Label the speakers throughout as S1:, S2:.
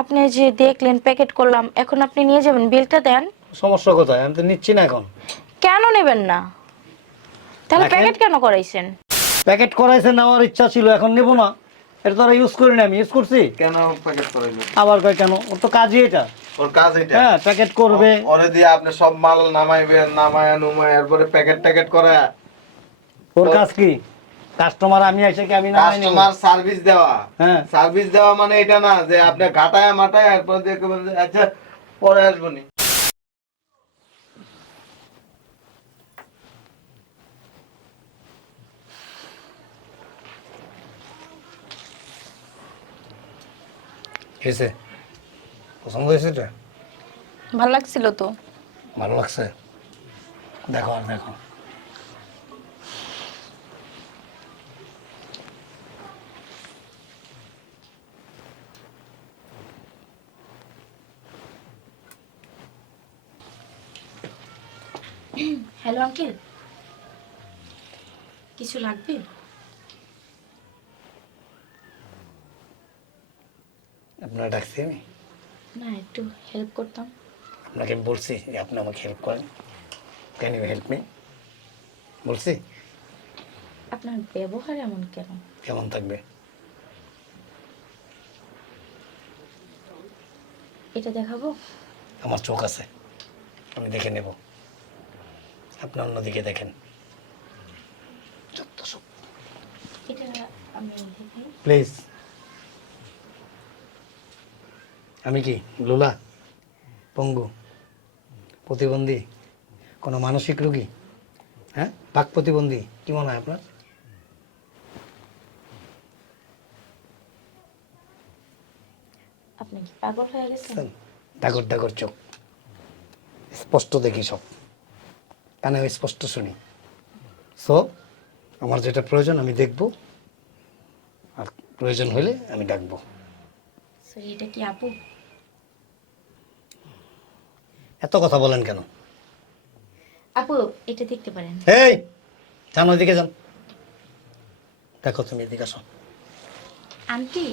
S1: আপনি যে দেখলেন প্যাকেট করলাম, এখন আপনি নিয়ে যাবেন, বিলটা দেন।
S2: সমস্যা কোথায়? আমি তো নিচ্ছি না এখন।
S1: কেন নেবেন না? তাহলে
S2: রাখেন।
S1: প্যাকেট কেন করাইছেন?
S2: প্যাকেট করাইছে, নেওয়ার ইচ্ছা ছিল, এখন নেব না। এটা তো ইউজ করি না, আমি ইউজ করছি।
S3: কেন প্যাকেট করাইলো?
S2: আবার কয় কেন? ওর তো কাজই এটা।
S3: ওর কাজ এটা?
S2: হ্যাঁ, প্যাকেট করবে।
S3: ওরে দিয়ে আপনি সব মাল নামাইবেন, নামায়া নুমায় এরপরে প্যাকেট ট্যাকেট করা।
S2: ওর কাজ কি? কাস্টমার আমি এসে কি আমি না
S3: কাস্টমার সার্ভিস দেওয়া।
S2: হ্যাঁ।
S3: সার্ভিস দেওয়া মানে এটা না যে আপনি ঘাটায় মাটায় এরপর দিয়ে বলবেন যে, আচ্ছা পরে আসবনি।
S2: হয়েছে? পছন্দ হয়েছে? এটা
S1: ভালো লাগছিল তো।
S2: ভালো লাগছে? দেখো আর দেখো।
S1: হ্যালো আঙ্কেল, কিছু লাগবে?
S2: আপনারা ডাকছি আমি?
S1: না, একটু হেল্প করতাম।
S2: আপনাকে আমি বলছি যে আপনি আমাকে হেল্প করেন। Can you help me? বলছি?
S1: আপনার ব্যবহার এমন কেন?
S2: কেমন থাকবে?
S1: এটা দেখাবো?
S2: আমার চোখ আছে, আমি দেখে নেব। আপনি অন্যদিকে দেখেন। যত সব।
S1: এটা আমি দেখাই।
S2: প্লিজ। আমি কি লোলা, পঙ্গু, প্রতিবন্ধী, কোনো মানসিক রোগী? হ্যাঁ, বাক প্রতিবন্ধী? কি মনে হয় আপনার?
S1: আপনি কি পাগল হয়ে গেছেন?
S2: ডাগর ডাগর চোখ, স্পষ্ট দেখি সব, কানে স্পষ্ট শুনি। সো আমার যেটা প্রয়োজন আমি দেখব, আর প্রয়োজন হলে আমি ডাকবো।
S1: সরি, এটা কি আপু?
S2: এত কথা বলেন কেন?
S1: আপু, এটা দেখতে পারেন।
S2: এই যান, ওইদিকে যান। দেখো, তুমি এদিকে আসো।
S1: আন্টি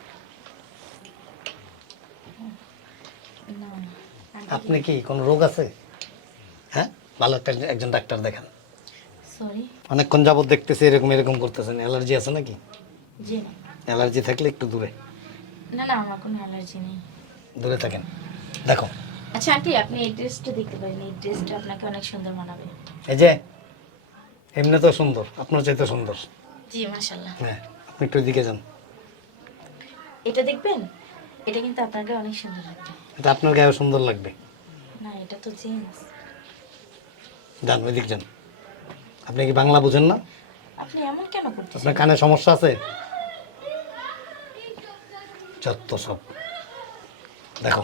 S1: না,
S2: আপনি কি কোনো রোগ আছে? হ্যাঁ, ভালো একটা একজন ডাক্তার দেখান।
S1: সরি।
S2: অনেকক্ষণ যাবত দেখতেছি এরকম এরকম করতেছেন। অ্যালার্জি আছে নাকি?
S1: জি না।
S2: অ্যালার্জি থাকলে একটু দূরে
S1: না না, আমার কোনো অ্যালার্জি নেই।
S2: দূরে থাকেন। দেখো,
S1: আচ্ছা আন্টি, আপনি এই ড্রেসটা দেখতে পারেন, এই ড্রেসটা আপনাকে অনেক সুন্দর মানাবে।
S2: এই যে এমনি তো সুন্দর, আপনার চাইতে সুন্দর।
S1: জি মাশাআল্লাহ।
S2: হ্যাঁ, আপনি একটু এদিকে যান।
S1: এটা দেখবেন, এটা কিন্তু আপনাকে অনেক সুন্দর লাগবে।
S2: এটা আপনার গায়েও সুন্দর লাগবে।
S1: না, এটা তো জিন্স।
S2: যান, ওইদিকে যান। আপনি কি বাংলা বুঝেন না?
S1: আপনি এমন কেন করতেছেন?
S2: আপনার কানে সমস্যা আছে? যত সব। দেখো,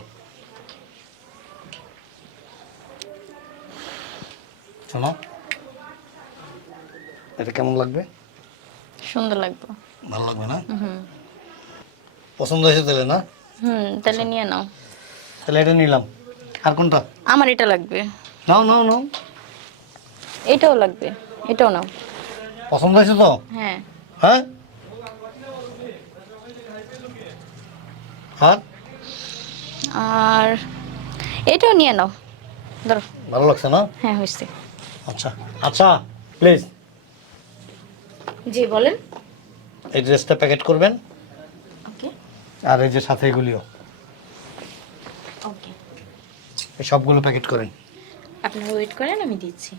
S2: শোনো, এটা কেমন লাগবে?
S1: সুন্দর লাগবে।
S2: ভালো লাগবে না?
S1: হুম
S2: পছন্দ হয়েছে তাহলে না?
S1: হুম, তাহলে নিয়ে নাও।
S2: তাহলে এটা নিলাম। আর কোনটা?
S1: আমার এটা লাগবে।
S2: নাও নাও নাও।
S1: এটাও লাগবে, এটাও নাও।
S2: পছন্দ হয়েছে তো?
S1: হ্যাঁ।
S2: হ্যাঁ। আর
S1: আর এটাও নিয়ে নাও। ধরো।
S2: ভালো লাগছে না?
S1: হ্যাঁ, হয়েছে।
S2: আচ্ছা আচ্ছা, প্লিজ
S1: জি বলেন।
S2: এই ড্রেসটা প্যাকেট করবেন,
S1: ওকে
S2: আর এই যে সাথে এগুলিও,
S1: ওকে।
S2: এই সবগুলো প্যাকেট করেন।
S1: আপনারা ওয়েট করেন, আমি দিচ্ছি।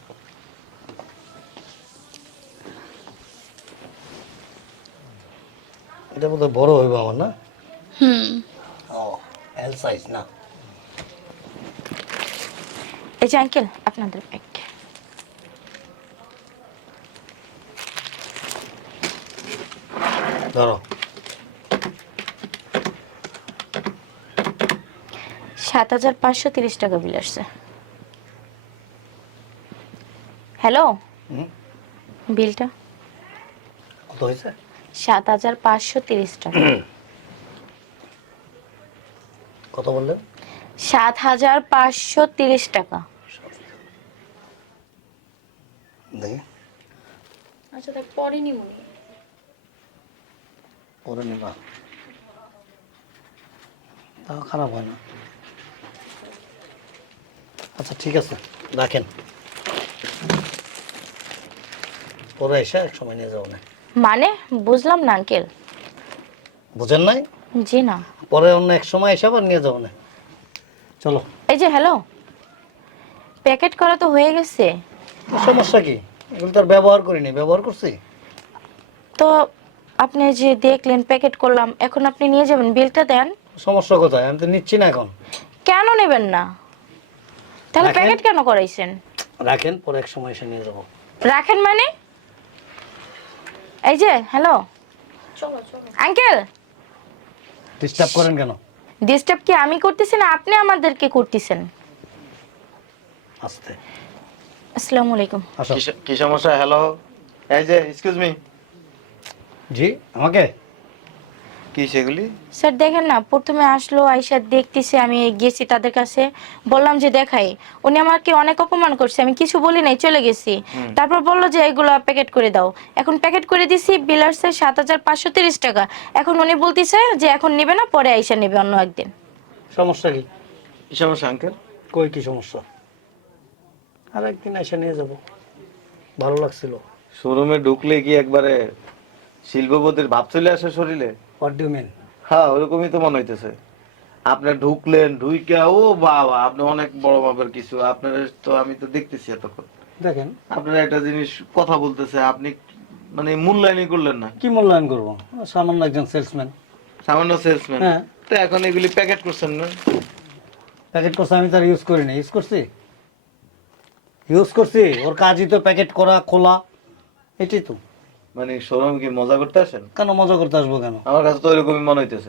S2: এটা বোধহয় বড় হইব আমার, না?
S1: হুম।
S2: ও, এল সাইজ না?
S1: এই যে আঙ্কেল, আপনাদের প্যাক।
S2: ধরো।
S1: ৭,৫৩০ টাকা বিল আসছে। হ্যালো,
S2: হুম,
S1: বিলটা
S2: কত হয়েছে?
S1: ৭,৫৩০ টাকা।
S2: কত বললেন?
S1: ৭,৫৩০ টাকা।
S2: দেখি।
S1: আচ্ছা, দেখ পরে নিব।
S2: পরে নিবা? তাও খারাপ হয় না। আচ্ছা ঠিক আছে, রাখেন, পরে এসে এক সময় নিয়ে যাবো না।
S1: মানে বুঝলাম না আঙ্কেল।
S2: বুঝেন নাই?
S1: জি না।
S2: পরে অন্য এক সময় এসে আবার নিয়ে যাবো না। চলো।
S1: এই যে হ্যালো, প্যাকেট করা তো হয়ে গেছে।
S2: সমস্যা কি? এগুলো তো আর ব্যবহার করিনি, ব্যবহার করছি।
S1: তো আপনি যে দেখলেন প্যাকেট করলাম, এখন আপনি নিয়ে যাবেন, বিলটা দেন।
S2: সমস্যা কোথায়? আমি তো নিচ্ছি না এখন।
S1: কেন নেবেন না? তাহলে
S2: রাখেন।
S1: প্যাকেট কেন করাইছেন?
S2: রাখেন, পরে এক সময় এসে নিয়ে যাবো।
S1: রাখেন মানে? এই যে হ্যালো,
S4: চলো চলো।
S1: আঙ্কেল,
S2: ডিস্টার্ব করেন কেন?
S1: ডিস্টার্ব কি আমি করতেছি না আপনি আমাদেরকে করতেছেন?
S2: আস্তে।
S1: আসসালামু আলাইকুম।
S2: আসো।
S3: কি সমস্যা? হ্যালো, এই যে এক্সকিউজ মি।
S2: জি, আমাকে?
S3: কি সেগুলি?
S1: স্যার দেখেন না, প্রথমে আসলো আইসা দেখতেছে, আমি গেছি তাদের কাছে, বললাম যে দেখাই, উনি আমাকে অনেক অপমান করছে, আমি কিছু বলি নাই, চলে গেছি। তারপর বললো যে এগুলো প্যাকেট করে দাও, এখন প্যাকেট করে দিছি, বিল আসছে 7,530 টাকা। এখন উনি বলতেছে যে এখন নেবে না, পরে আইসা নেবে অন্য একদিন।
S2: সমস্যা কি?
S3: কি সমস্যা আঙ্কেল?
S2: কই কি সমস্যা? আর একদিন এসে নিয়ে যাব, ভালো লাগছিল।
S3: শোরুমে ঢুকলে কি একবারে শিল্পপতির ভাব চলে আসে শরীরে?
S2: What do mean?
S3: হ্যাঁ, ওরকমই তো মনে হইতেছে। আপনি ঢুকলেন, ঢুইকা ও বাবা, আপনি অনেক বড় মাপের কিছু। আপনার তো আমি তো দেখতেছি এতক্ষণ।
S2: দেখেন,
S3: আপনার একটা জিনিস কথা বলতেছে, আপনি মানে মূল্যায়নই করলেন না।
S2: কি মূল্যায়ন করবো? সামান্য একজন সেলসম্যান।
S3: সামান্য সেলসম্যান।
S2: হ্যাঁ।
S3: তো এখন এগুলি প্যাকেট করছেন না?
S2: প্যাকেট করছে, আমি তার ইউজ করি না। ইউজ করছি, ইউজ করছি। ওর কাজই তো প্যাকেট করা, খোলা, এটাই তো।
S3: মানে শোরুম কি মজা করতে আসেন?
S2: কেন মজা করতে আসবো কেন?
S3: আমার কাছে তো ওইরকমই মনে হইতেছে।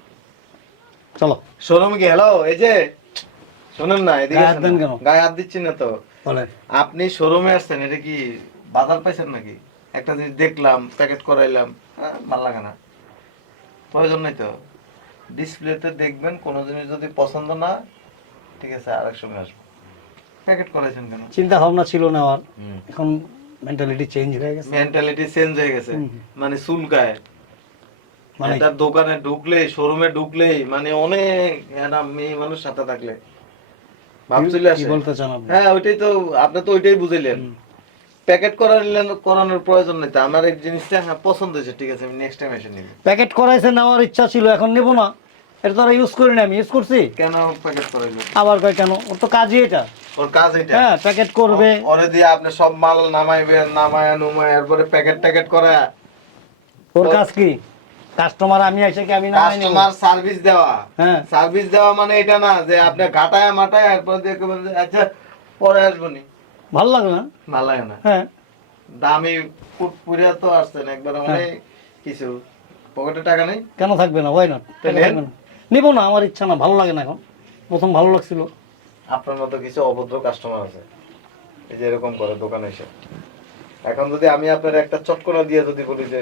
S2: চলো।
S3: শোরুম কি? হ্যালো, এই যে শুনেন না, এদিকে
S2: গায়ে হাত
S3: আসেন
S2: দেন
S3: না।
S2: কেন?
S3: গায়ে হাত দিচ্ছি না তো।
S2: বলেন।
S3: আপনি শোরুমে আসছেন, এটা কি বাজার পাইছেন নাকি? একটা জিনিস দেখলাম, প্যাকেট করাইলাম, ভালো লাগে না, প্রয়োজন নাই তো। ডিসপ্লেতে দেখবেন, কোনো জিনিস যদি পছন্দ না, ঠিক আছে আরেক সময় আসবো। প্যাকেট করাইছেন কেন?
S2: চিন্তা ভাবনা ছিল না আমার, এখন মেন্টালিটি চেঞ্জ হয়ে গেছে।
S3: মেন্টালিটি চেঞ্জ হয়ে গেছে। মানে চুলকায়।
S2: মানে
S3: একটা দোকানে ঢুকলেই, শোরুমে ঢুকলেই, মানে অনেক একটা মেয়ে মানুষ সাথে থাকলে ভাব চলে
S2: কি
S3: আসে।
S2: বলতে চান আপনি?
S3: হ্যাঁ, ওইটাই তো, আপনি তো ওইটাই বুঝাইলেন। প্যাকেট করানোর প্রয়োজন নেই। তো আমার এই জিনিসটা হ্যাঁ পছন্দ হয়েছে, ঠিক আছে, আমি নেক্সট টাইম এসে নিব।
S2: প্যাকেট করাইছে, নেওয়ার ইচ্ছা ছিল, এখন নেবো না। এটা তো ইউজ করি না, আমি ইউজ করছি।
S3: কেন প্যাকেট করাইলো?
S2: আবার কয় কেন? ওর তো কাজই এটা।
S3: ওর কাজ এটা?
S2: হ্যাঁ, প্যাকেট করবে।
S3: ওরে দিয়ে আপনি সব মাল নামাইবেন, নামায়া নুমায় এরপরে প্যাকেট ট্যাকেট করা।
S2: ওর কাজ কি? কাস্টমার আমি এসে কি আমি না
S3: কাস্টমার সার্ভিস দেওয়া।
S2: হ্যাঁ।
S3: সার্ভিস দেওয়া মানে এটা না যে আপনি ঘাটায় মাটায় এরপর দিয়ে বলবেন, আচ্ছা পরে আসবনি।
S2: ভালো লাগে না?
S3: ভালো লাগে না।
S2: হ্যাঁ।
S3: দামি পুরিয়া তো আসছেন একবার, অনেক কিছু, পকেটে টাকা নেই।
S2: কেন থাকবে না? Why not? নিবো না, আমার ইচ্ছা না, ভালো লাগে না এখন। প্রথম ভালো লাগছিল।
S3: আপনার মতো কিছু অভদ্র কাস্টমার আছে, এই যে এরকম করে দোকানে এসে। এখন যদি আমি আপনার একটা চটকনা দিয়ে যদি বলি যে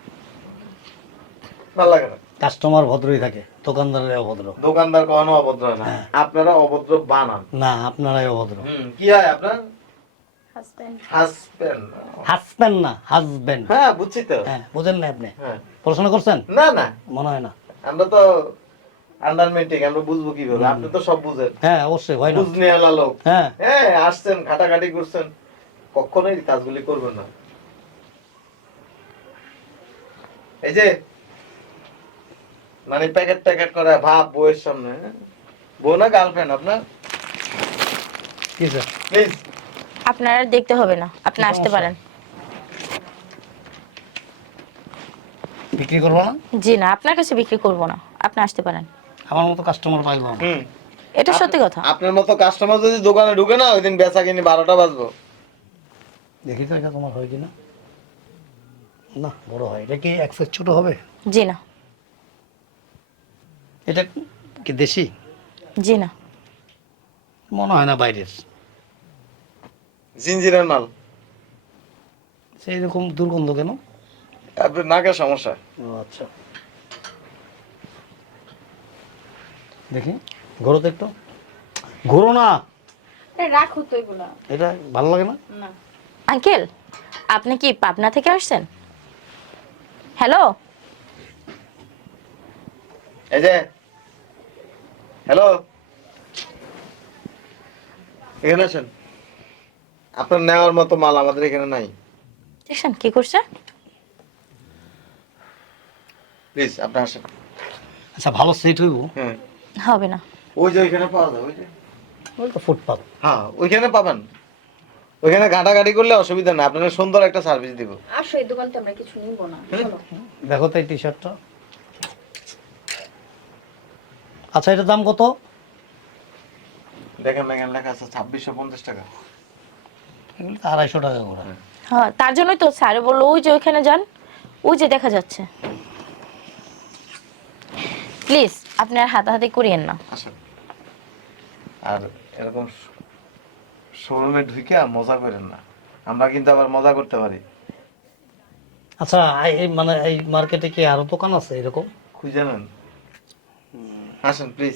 S3: ভালো লাগে না।
S2: কাস্টমার ভদ্রই থাকে, দোকানদারের অভদ্র।
S3: দোকানদার কখনো অভদ্র হয় না,
S2: হ্যাঁ।
S3: আপনারা অভদ্র বানান।
S2: না, আপনারাই অভদ্র।
S3: কি হয় আপনার?
S4: হাজবেন্ড।
S3: হাজবেন্ড।
S2: হাসবেন না, হাজবেন্ড।
S3: হ্যাঁ, বুঝছি তো।
S2: হ্যাঁ, বুঝেন না আপনি?
S3: হ্যাঁ।
S2: পড়াশোনা করছেন?
S3: না না,
S2: মনে হয় না।
S3: আমরা তো আন্ডার মেট্রিক, আমরা বুঝবো কিভাবে? আপনি তো সব বুঝেন।
S2: হ্যাঁ, অবশ্যই, হয় না?
S3: বুঝনে আলা লোক।
S2: হ্যাঁ।
S3: হ্যাঁ, আসছেন, ঘাটাঘাটি করছেন, কখনোই এই কাজগুলি করবেন না। এই যে মানে প্যাকেট ট্যাকেট করে ভাব বউয়ের সামনে, হ্যাঁ? বউ না গার্লফ্রেন্ড আপনার?
S2: কি স্যার?
S3: প্লিজ।
S1: আপনার আর দেখতে হবে না, আপনি আসতে পারেন।
S2: বিক্রি করবো না?
S1: জি না, আপনার কাছে বিক্রি করব না, আপনি আসতে পারেন।
S2: আমার মতো কাস্টমার পাইবো না।
S1: এটা সত্যি কথা।
S3: আপনার মতো কাস্টমার যদি দোকানে ঢুকে না, ওই দিন বেচা কিনি 12টা বাজবো।
S2: দেখি তো এটা তোমার হয় কিনা। না, বড় হয়। এটা কি এক সাইজ ছোট হবে?
S1: জি না।
S2: এটা কি দেশি?
S1: জি না।
S2: মনে হয় না বাইরের।
S3: জিঞ্জিরের মাল।
S2: সেই রকম দুর্গন্ধ কেন?
S3: আপনার নাকের সমস্যা।
S2: ও আচ্ছা, দেখি ঘোরো তো একটু। ঘোরো না,
S4: রাখো তো এগুলা।
S2: এটা ভালো লাগে না।
S4: না।
S1: আঙ্কেল, আপনি কি পাবনা থেকে আসছেন? হ্যালো,
S3: এই যে হ্যালো, এখানে আসেন। আপনার নেওয়ার মতো মাল আমাদের এখানে নাই।
S1: দেখছেন কি করছে?
S3: প্লিজ আপনি আসেন।
S2: আচ্ছা ভালো সেট হইব?
S3: হ্যাঁ,
S1: হবে না।
S3: ওই যে ওইখানে পাওয়া যায়, ওই যে।
S2: ওই তো ফুটপাত।
S3: হ্যাঁ, ওইখানে পাবেন। ওইখানে ঘাটাঘাটি করলে অসুবিধা না, আপনাকে সুন্দর একটা সার্ভিস দিব।
S4: আসো, এই দোকানতে আমরা কিছু নিব না, চলো।
S2: দেখো তো এই টি শার্টটা। আচ্ছা এটার দাম কত?
S3: দেখেন দেখেন, লেখা আছে 2650 টাকা।
S2: এগুলো তো 250 টাকা করে।
S1: হ্যাঁ, তার জন্যই তো স্যার বললো ওই যে ওইখানে যান, ওই যে দেখা যাচ্ছে। প্লিজ আপনি আর হাতাহাতি করিয়েন না।
S3: আসেন। আর এরকম শোরুমে ঢুকে মজা করেন না, আমরা কিন্তু আবার মজা করতে পারি।
S2: আচ্ছা এই মানে এই মার্কেটে কি আরো দোকান আছে এরকম?
S3: খুঁজে নেন। আসেন প্লিজ।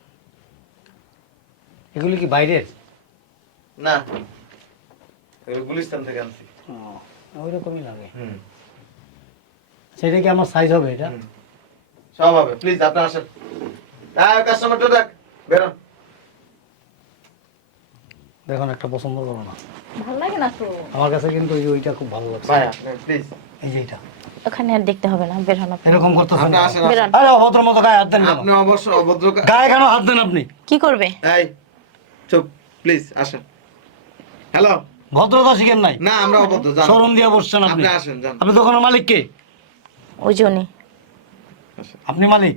S2: এগুলি কি বাইরের?
S3: না, এগুলো গুলিস্তান থেকে আনছি।
S2: ওই রকমই লাগে।
S3: হুম,
S2: সেটা কি আমার সাইজ হবে এটা?
S3: সব হবে। প্লিজ আপনি আসেন। কাস্টমারটা দেখ, বেরোন।
S2: দেখুন একটা পছন্দ করো না।
S4: ভালো লাগে না তো।
S2: আমার কাছে কিন্তু ওই যে ওইটা খুব ভালো লাগছে।
S3: ভাই প্লিজ
S2: এই যে এটা
S1: ওখানে আর দেখতে হবে না, বের হন আপনি।
S2: এরকম করতেছেন
S3: আপনি
S2: কেন?
S3: আসেন।
S1: বেরোন।
S2: আরে অভদ্র মতো গায়ে হাত দেন কেন?
S3: আপনি অবশ্য অভদ্র।
S2: গায়ে কেন হাত দেন আপনি?
S1: কি করবে?
S3: এই চুপ, প্লিজ আসেন। হ্যালো।
S2: ভদ্রতা শিখেন নাই?
S3: না, আমরা অভদ্র, জান।
S2: শরম দিয়ে বসছেন আপনি।
S3: আপনি আসেন, যান।
S2: আপনি দোকানের মালিক কে?
S1: ওই যে উনি।
S3: আসেন।
S2: আপনি মালিক?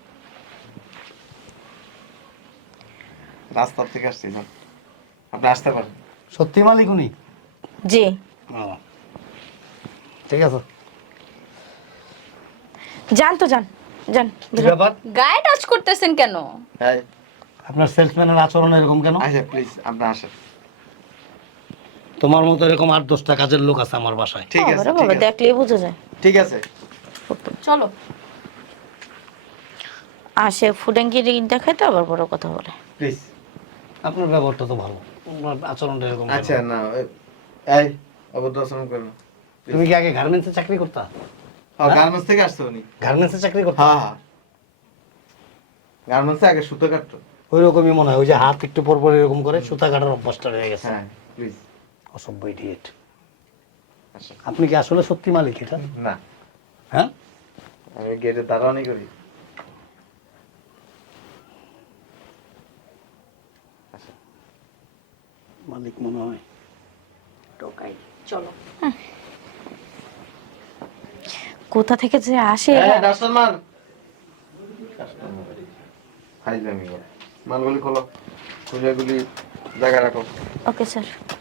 S3: রাস্তার থেকে আসছি, যান। আপনি আসতে পারেন।
S2: সত্যি মালিক উনি?
S1: জি।
S2: ঠিক আছে।
S1: যান তো, যান যান।
S2: কি ব্যাপার?
S4: গায়ে টাচ করতেছেন কেন?
S3: এই
S2: আপনার সেলসম্যানের আচরণ এরকম কেন?
S3: আচ্ছা প্লিজ আপনি আসেন।
S2: তোমার মতো এরকম 8-10টা কাজের লোক আছে আমার বাসায়।
S3: ঠিক আছে,
S1: বাবা,
S3: ঠিক আছে,
S1: দেখলেই বোঝা যায়।
S3: ঠিক আছে।
S4: চলো।
S1: আসে ফুডেঙ্গিরি দেখাইতে আবার বড় কথা বলে।
S3: প্লিজ।
S2: আপনার ব্যবহারটা তো ভালো, আপনার আচরণটা এরকম কেন?
S3: আচ্ছা না, এই অভদ্র আচরণ করবেন না।
S2: তুমি কি আগে গার্মেন্টসে চাকরি করতা?
S3: হ্যাঁ, গার্মেন্টস থেকে আসছে উনি।
S2: গার্মেন্টসে চাকরি করতা?
S3: হ্যাঁ হ্যাঁ, গার্মেন্টসে আগে সুতো কাটতো।
S2: ওই রকমই মনে হয়, ওই যে হাত একটু পর পর এরকম করে সুতা কাটার অভ্যাসটা রয়ে গেছে।
S3: হ্যাঁ প্লিজ
S2: অসভ্য ইডিয়েট।
S3: আসেন।
S2: আপনি কি আসলে সত্যি মালিক এটা?
S3: না,
S2: হ্যাঁ?
S3: আমি গেটে দাঁড়ানি করি।
S2: মালিক মনে হয়।
S4: টোকাই, চলো।
S1: কোথা থেকে যে আসে
S3: এই
S1: এরা।
S3: কাস্টমার, ফাইজলামি করে। মালগুলি খোলো, খুঁজেগুলি জায়গা রাখো।
S1: Okay sir.